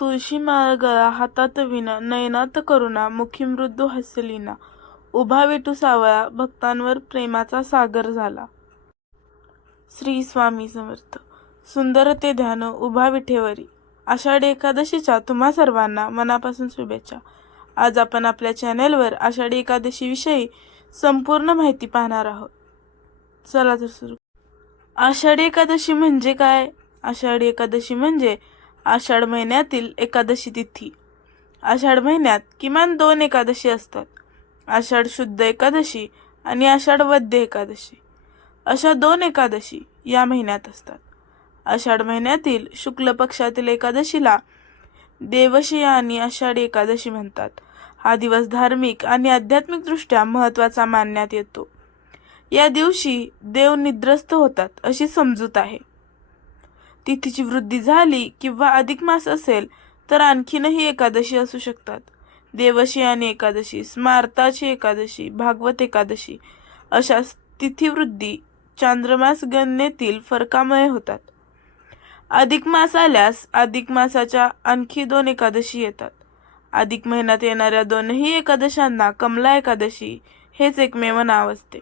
तुळशी माळगळा हातात विना नयनात करुणा मुखी मृदू हसलिना. उभा विटू सावळा भक्तांवर प्रेमाचा सागर झाला. श्री स्वामी समर्थ. सुंदर ते ध्यान उभा विठेवरी. आषाढी एकादशीच्या तुम्हा सर्वांना मनापासून शुभेच्छा. आज आपण आपल्या चॅनेलवर आषाढी एकादशीविषयी संपूर्ण माहिती पाहणार आहोत. चला तर सुरू. आषाढी एकादशी म्हणजे काय? आषाढी एकादशी म्हणजे आषाढ महिन्यातील एकादशी तिथी. आषाढ महिन्यात किमान दोन एकादशी असतात. आषाढ शुद्ध एकादशी आणि आषाढ वद्य एकादशी. अशा दोन एकादशी या महिन्यात असतात. आषाढ महिन्यातील शुक्ल पक्षातील एकादशीला देवशी आणि आषाढी एकादशी म्हणतात. हा दिवस धार्मिक आणि आध्यात्मिकदृष्ट्या महत्त्वाचा मानण्यात येतो. या दिवशी देव निद्रस्त होतात अशी समजूत आहे. तिथीची वृद्धी झाली किंवा अधिक मास असेल तर आणखीनही एकादशी असू शकतात. देवशी आणि एकादशी स्मार्ताची एकादशी भागवत एकादशी अशा तिथीवृद्धी चांद्रमास गणनेतील फरकामुळे होतात. अधिक मास आल्यास अधिक मासाच्या आणखी दोन एकादशी येतात. अधिक महिन्यात येणाऱ्या दोनही एकादशांना कमला एकादशी हेच एकमेव नाव असते.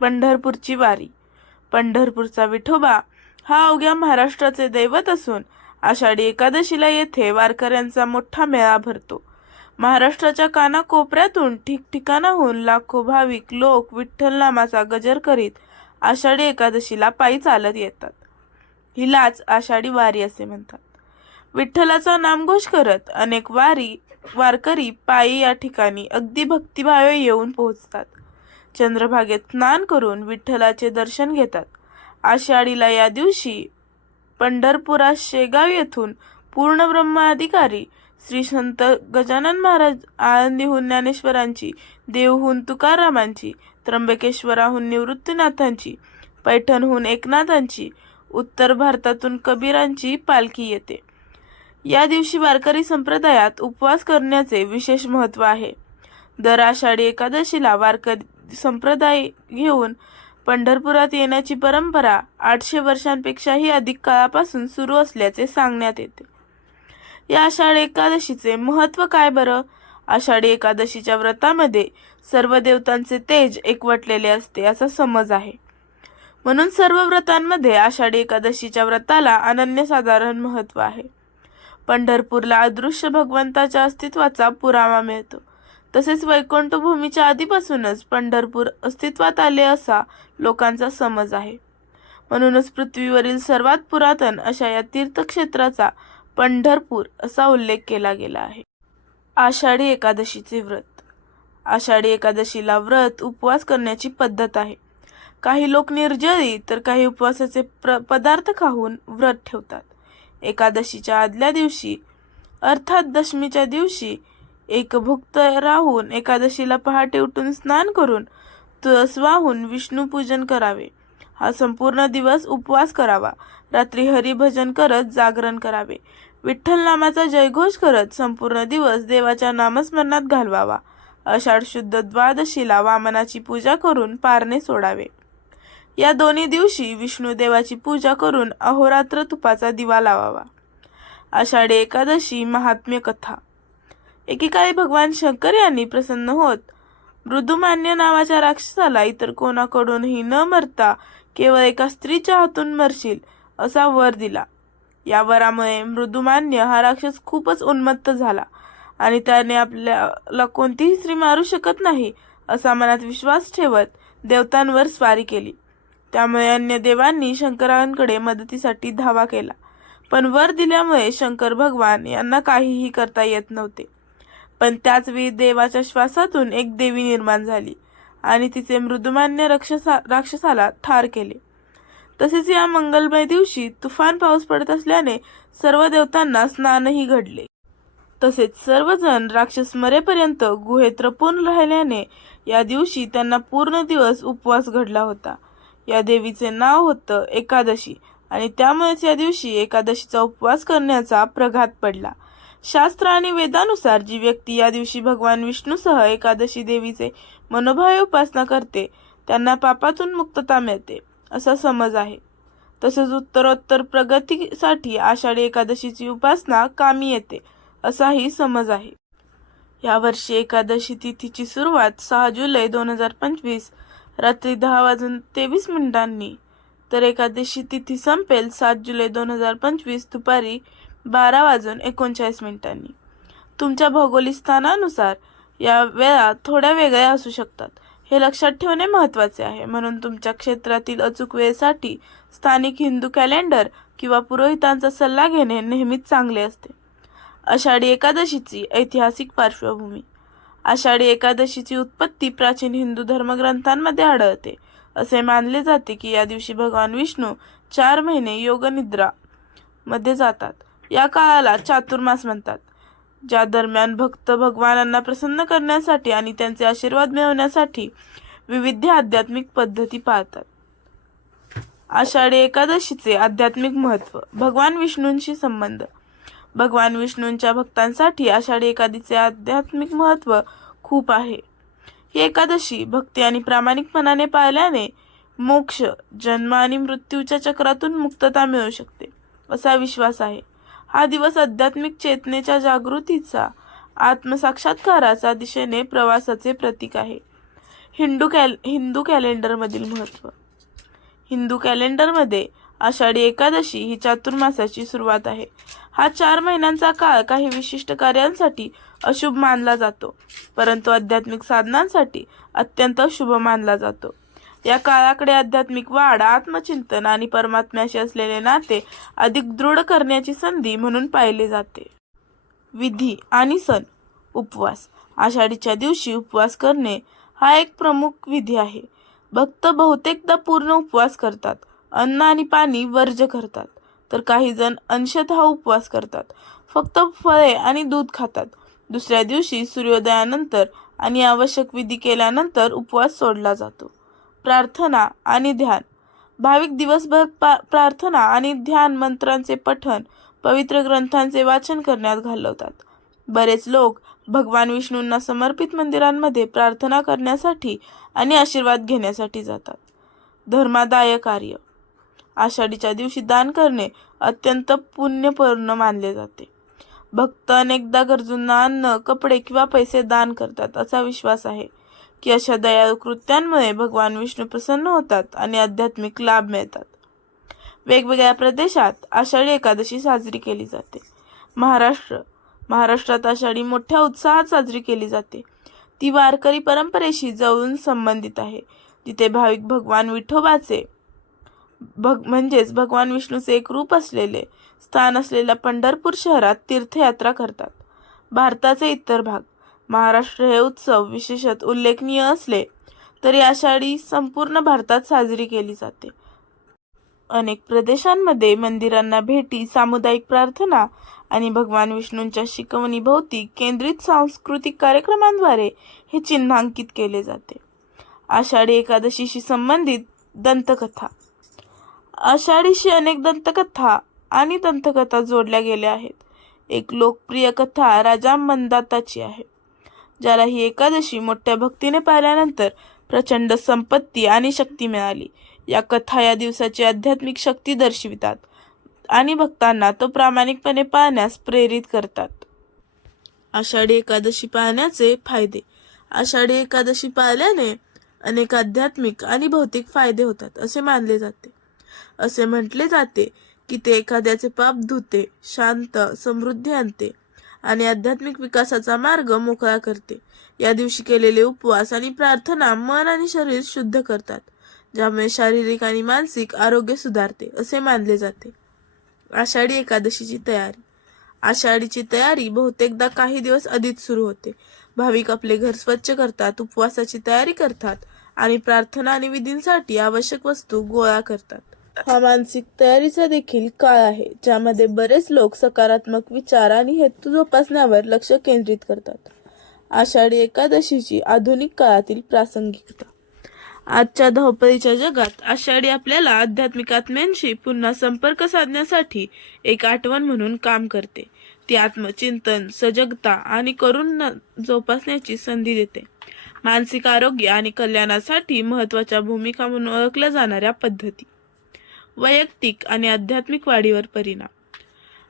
पंढरपूरची वारी. पंढरपूरचा विठोबा हा अवघ्या महाराष्ट्राचे दैवत असून आषाढी एकादशीला येथे वारकऱ्यांचा मोठा मेळा भरतो. महाराष्ट्राच्या कानाकोपऱ्यातून ठिकठिकाणाहून लाखो भाविक लोक विठ्ठल नामाचा गजर करीत आषाढी एकादशीला पायी चालत येतात. हिलाच आषाढी वारी असे म्हणतात. विठ्ठलाचा नामघोष करत अनेक वारी वारकरी पायी या ठिकाणी अगदी भक्तिभावे येऊन पोहोचतात. चंद्रभागेत स्नान करून विठ्ठलाचे दर्शन घेतात. आषाढीला या दिवशी पंढरपुरात शेगाव येथून पूर्ण ब्रह्म अधिकारी श्री संत गजानन महाराज आळंदीहून ज्ञानेश्वरांची देवहून तुकारामांची त्र्यंबकेश्वराहून निवृत्तीनाथांची पैठणहून एकनाथांची उत्तर भारतातून कबीरांची पालखी येते. या दिवशी वारकरी संप्रदायात उपवास करण्याचे विशेष महत्त्व आहे. दर आषाढी एकादशीला वारकरी संप्रदाय घेऊन पंढरपुरात येण्याची परंपरा आठशे वर्षांपेक्षाही अधिक काळापासून सुरू असल्याचे सांगण्यात येते. या आषाढी एकादशीचे महत्त्व काय बरं? आषाढी एकादशीच्या व्रतामध्ये सर्व देवतांचे तेज एकवटलेले असते असा समज आहे. म्हणून सर्व व्रतांमध्ये आषाढी एकादशीच्या व्रताला अनन्यसाधारण महत्त्व आहे. पंढरपूरला अदृश्य भगवंताच्या अस्तित्वाचा पुरावा मिळतो. तसेच वैकुंठभूमीच्या आधीपासूनच पंढरपूर अस्तित्वात आले असा लोकांचा समज आहे. म्हणूनच पृथ्वीवरील सर्वात पुरातन अशा या तीर्थक्षेत्राचा पंढरपूर असा उल्लेख केला गेला आहे. आषाढी एकादशीचे व्रत. आषाढी एकादशीला व्रत उपवास करण्याची पद्धत आहे. काही लोक निर्जळी तर काही उपवासाचे प्र पदार्थ खाऊन व्रत ठेवतात. एकादशीच्या आदल्या दिवशी अर्थात दशमीच्या दिवशी एकभुक्त राहून एकादशीला पहाटे उठून स्नान करून तुळस वाहून विष्णू पूजन करावे. हा संपूर्ण दिवस उपवास करावा. रात्री हरिभजन करत जागरण करावे. विठ्ठल नामाचा जयघोष करत संपूर्ण दिवस देवाच्या नामस्मरणात घालवावा. आषाढ शुद्ध द्वादशीला वामनाची पूजा करून पारणे सोडावे. या दोन्ही दिवशी विष्णुदेवाची पूजा करून अहोरात्र तुपाचा दिवा लावावा. आषाढी एकादशी महात्म्य कथा. एकेकाळी भगवान शंकर यांनी प्रसन्न होत. मृदुमान्य नावाच्या राक्षसाला इतर कोणाकडूनही न मरता केवळ एका स्त्रीच्या हातून मरशील असा वर दिला. या वरामुळे मृदुमान्य हा राक्षस खूपच उन्मत्त झाला आणि त्याने आपल्याला कोणतीही स्त्री मारू शकत नाही असा मनात विश्वास ठेवत देवतांवर स्वारी केली. त्यामुळे अन्य देवांनी शंकरांकडे मदतीसाठी धावा केला. पण वर दिल्यामुळे शंकर भगवान यांना काहीही करता येत नव्हते. पण त्याच वेळी देवाच्या श्वासातून एक देवी निर्माण झाली आणि तिचे मृदुमान्य राक्षसा राक्षसाला ठार केले. तसेच या मंगलमय दिवशी तुफान पाऊस पडत असल्याने सर्व देवतांना स्नानही घडले. तसेच सर्वजण राक्षस मरेपर्यंत गुहेत रपून राहिल्याने या दिवशी त्यांना पूर्ण दिवस उपवास घडला होता. या देवीचे नाव होतं एकादशी आणि त्यामुळेच या दिवशी एकादशीचा उपवास करण्याचा प्रघात पडला. शास्त्र आणि वेदानुसार जी व्यक्ती या दिवशी भगवान विष्णूसह एकादशी देवीचे मनोभावे उपासना करते त्यांना पापातून मुक्तता मिळते असा समज आहे. तसेच उत्तरोत्तर प्रगतीसाठी आषाढी एकादशीची उपासना कामी येते असाही समज आहे. यावर्षी एकादशी तिथीची सुरुवात सहा जुलै दोन हजार पंचवीस रात्री दहा वाजून तेवीस मिनिटांनी तर एकादशी तिथी संपेल सात जुलै दोन हजार पंचवीस दुपारी बारा वाजून एकोणचाळीस मिनिटांनी. तुमच्या भौगोलिक स्थानानुसार या वेळा थोड्या वेगळ्या असू शकतात. हे लक्षात ठेवणे महत्त्वाचे आहे. म्हणून तुमच्या क्षेत्रातील अचूक वेळेसाठी स्थानिक हिंदू कॅलेंडर किंवा पुरोहितांचा सल्ला घेणे नेहमीच चांगले असते. आषाढी एकादशीची ऐतिहासिक पार्श्वभूमी. आषाढी एकादशीची उत्पत्ती प्राचीन हिंदू धर्मग्रंथांमध्ये आढळते. असे मानले जाते की या दिवशी भगवान विष्णू चार महिने योगनिद्रा मध्ये जातात. या काळाला चातुर्मास म्हणतात. ज्या दरम्यान भक्त भगवानांना प्रसन्न करण्यासाठी आणि त्यांचे आशीर्वाद मिळवण्यासाठी विविध आध्यात्मिक पद्धती पाळतात. आषाढी एकादशीचे आध्यात्मिक महत्त्व भगवान विष्णूंशी संबंध. भगवान विष्णूंच्या भक्तांसाठी आषाढी एकादशीचे आध्यात्मिक महत्त्व खूप आहे. ही एकादशी भक्ती आणि प्रामाणिकपणाने पाळल्याने मोक्ष जन्म आणि मृत्यूच्या चक्रातून मुक्तता मिळू शकते असा विश्वास आहे. हा दिवस आध्यात्मिक चेतनेच्या जागृतीचा आत्मसाक्षात्काराचा दिशेने प्रवासाचे प्रतीक आहे. हिंदू कॅल हिंदू कॅलेंडरमधील महत्त्व. हिंदू कॅलेंडरमध्ये आषाढी एकादशी ही चातुर्मासाची सुरुवात आहे. हा चार महिन्यांचा काळ काही विशिष्ट कार्यांसाठी अशुभ मानला जातो परंतु आध्यात्मिक साधनांसाठी अत्यंत शुभ मानला जातो. या काळाकडे आध्यात्मिक वाढ आत्मचिंतन आणि परमात्म्याशी असलेले नाते अधिक दृढ करण्याची संधी म्हणून पाहिले जाते. विधी आणि सण उपवास. आषाढीच्या दिवशी उपवास करणे हा एक प्रमुख विधी आहे. भक्त बहुतेकदा पूर्ण उपवास करतात. अन्न आणि पाणी वर्ज्य करतात. तर काही जण अंशतः उपवास करतात. फक्त फळे आणि दूध खातात. दुसऱ्या दिवशी सूर्योदयानंतर आणि आवश्यक विधी केल्यानंतर उपवास सोडला जातो. प्रार्थना आणि ध्यान. भाविक दिवसभर पा प्रार्थना आणि ध्यान मंत्रांचे पठण पवित्र ग्रंथांचे वाचन करण्यात घालवतात. बरेच लोक भगवान विष्णूंना समर्पित मंदिरांमध्ये प्रार्थना करण्यासाठी आणि आशीर्वाद घेण्यासाठी जातात. धर्मादाय कार्य. आषाढीच्या दिवशी दान करणे अत्यंत पुण्यपूर्ण मानले जाते. भक्त अनेकदा गरजूंना अन्न कपडे किंवा पैसे दान करतात असा विश्वास आहे. की अशा दयाळू कृत्यांमुळे भगवान विष्णू प्रसन्न होतात आणि आध्यात्मिक लाभ मिळतात. वेगवेगळ्या प्रदेशात आषाढी एकादशी साजरी केली जाते. महाराष्ट्र महाराष्ट्रात आषाढी मोठ्या उत्साहात साजरी केली जाते. ती वारकरी परंपरेशी जवळून संबंधित आहे जिथे भाविक भगवान विठोबाचे भग म्हणजेच भगवान विष्णूचे एक रूप असलेले स्थान असलेल्या पंढरपूर शहरात तीर्थयात्रा करतात. भारताचे इतर भाग महाराष्ट्र हे उत्सव विशेषत उल्लेखनीय असले तरी आषाढी संपूर्ण भारतात साजरी केली जाते. अनेक प्रदेशांमध्ये मंदिरांना भेटी सामुदायिक प्रार्थना आणि भगवान विष्णूंच्या शिकवणीभोवती केंद्रित सांस्कृतिक कार्यक्रमांद्वारे हे चिन्हांकित केले जाते. आषाढी एकादशीशी संबंधित दंतकथा. आषाढीशी अनेक दंतकथा आणि दंतकथा जोडल्या गेल्या आहेत. एक लोकप्रिय कथा राजा मंदाताची आहे. ज्याला ही एकादशी मोठ्या भक्तीने पाहिल्यानंतर प्रचंड संपत्ती आणि शक्ती मिळाली. या कथा या दिवसाची आध्यात्मिक शक्ती दर्शवितात आणि भक्तांना तो प्रामाणिकपणे पाळण्यास प्रेरित करतात. आषाढी एकादशी पाहण्याचे फायदे. आषाढी एकादशी पाळल्याने अनेक आध्यात्मिक आणि भौतिक फायदे होतात असे मानले जाते. असे म्हटले जाते की ते एखाद्याचे पाप धुते शांत समृद्धी आणते आणि आध्यात्मिक विकासाचा मार्ग मोकळा करते. या दिवशी केलेले उपवास आणि प्रार्थना मन आणि शरीर शुद्ध करतात ज्यामुळे शारीरिक आणि मानसिक आरोग्य सुधारते असे मानले जाते. आषाढी एकादशीची तयारी. आषाढीची तयारी बहुतेकदा काही दिवस आधीच सुरू होते. भाविक आपले घर स्वच्छ करतात उपवासाची तयारी करतात आणि प्रार्थना आणि विधींसाठी आवश्यक वस्तू गोळा करतात. हा मानसिक तयारीचा देखील काळ आहे ज्यामध्ये बरेच लोक सकारात्मक विचार आणि हेतू जोपासण्यावर लक्ष केंद्रित करतात. आषाढी एकादशीची आधुनिक काळातील प्रासंगिकता. आजच्या धावपळीच्या जगात आषाढी आपल्याला आध्यात्मिक आत्म्यांशी पुन्हा संपर्क साधण्यासाठी एक आठवण म्हणून काम करते. ती आत्मचिंतन सजगता आणि करुण जोपासण्याची संधी देते. मानसिक आरोग्य आणि कल्याणासाठी महत्त्वाच्या भूमिका म्हणून ओळखल्या जाणाऱ्या पद्धती. वैयक्तिक आणि आध्यात्मिक वाढीवर परिणाम.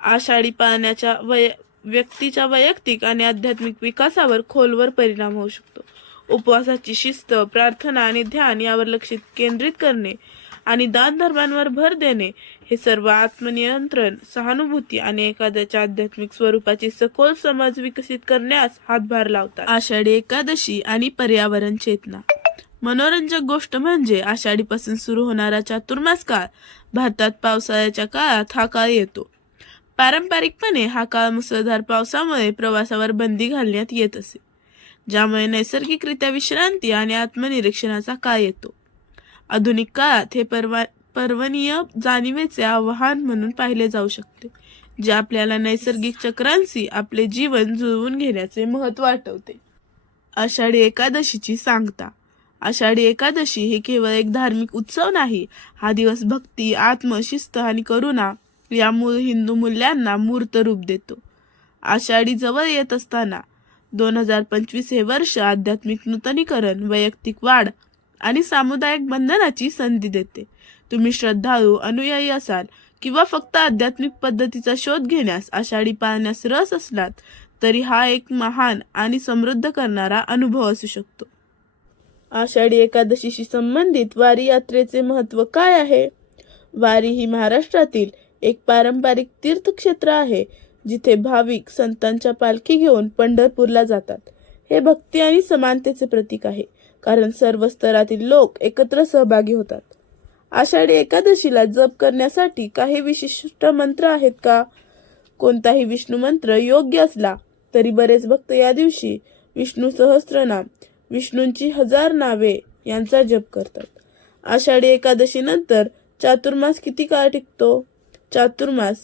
आषाढी पाळण्याच्या वय व्यक्तीच्या वैयक्तिक आणि आध्यात्मिक विकासावर खोलवर परिणाम होऊ शकतो. उपवासाची शिस्त प्रार्थना आणि ध्यान यावर लक्ष केंद्रित करणे आणि दान धर्मांवर भर देणे हे सर्व आत्मनियंत्रण सहानुभूती आणि एखाद्याच्या आध्यात्मिक स्वरूपाची सखोल समज विकसित करण्यास हातभार लावतात. आषाढी एकादशी आणि पर्यावरण चेतना. मनोरंजक गोष्ट म्हणजे आषाढीपासून सुरू होणारा चातुर्मास काळ. भारतात पावसाळ्याच्या काळात हा काळ येतो. पारंपरिकपणे हा काळ मुसळधार पावसामुळे प्रवासावर बंदी घालण्यात येत असे. ज्यामुळे नैसर्गिकरित्या विश्रांती आणि आत्मनिरीक्षणाचा काळ येतो. आधुनिक काळात हे परवा पर्वणीय जाणीवेचे आव्हान म्हणून पाहिले जाऊ शकते जे आपल्याला नैसर्गिक चक्रांशी आपले जीवन जुळवून घेण्याचे महत्त्व आठवते. आषाढी एकादशीची सांगता. आषाढी एकादशी हे केवळ एक धार्मिक उत्सव नाही हा दिवस भक्ती आत्मशिस्त आणि करुणा या मूळ हिंदू मूल्यांना मूर्त रूप देतो. आषाढी जवळ येत असताना दोन हजार पंचवीस हे वर्ष आध्यात्मिक नूतनीकरण वैयक्तिक वाढ आणि सामुदायिक बंधनाची संधी देते. तुम्ही श्रद्धाळू अनुयायी असाल किंवा फक्त आध्यात्मिक पद्धतीचा शोध घेण्यास आषाढी पाळण्यास रस असलात तरी हा एक महान आणि समृद्ध करणारा अनुभव असू शकतो. आषाढी एकादशीशी संबंधित वारी यात्रेचे महत्त्व काय आहे? वारी ही महाराष्ट्रातील एक पारंपरिक तीर्थक्षेत्र आहे जिथे भाविक संतांच्या पालखी घेऊन पंढरपूरला जातात. हे भक्ती आणि समानतेचे प्रतीक आहे कारण सर्व स्तरातील लोक एकत्र सहभागी होतात. आषाढी एकादशीला जप करण्यासाठी काही विशिष्ट मंत्र आहेत का? कोणताही विष्णू मंत्र योग्य असला तरी बरेच भक्त या दिवशी विष्णू सहस्त्रनाम विष्णूंची हजार नावे यांचा जप करतात. आषाढी एकादशीनंतर चातुर्मास किती काळ टिकतो? चातुर्मास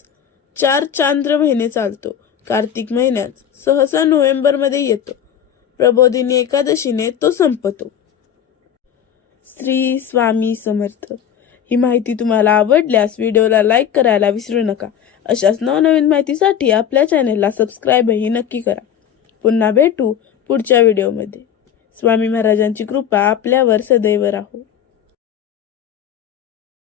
चार चांद्र महिने चालतो. कार्तिक महिन्यात सहसा नोव्हेंबरमध्ये येतो. प्रबोधिनी एकादशीने तो संपतो. श्री स्वामी समर्थ. ही माहिती तुम्हाला आवडल्यास व्हिडिओला लाईक करायला विसरू नका. अशाच नवनवीन माहितीसाठी आपल्या चॅनेलला सबस्क्राईबही नक्की करा. पुन्हा भेटू पुढच्या व्हिडिओमध्ये. स्वामी महाराजांची कृपा आपल्यावर सदैव राहो.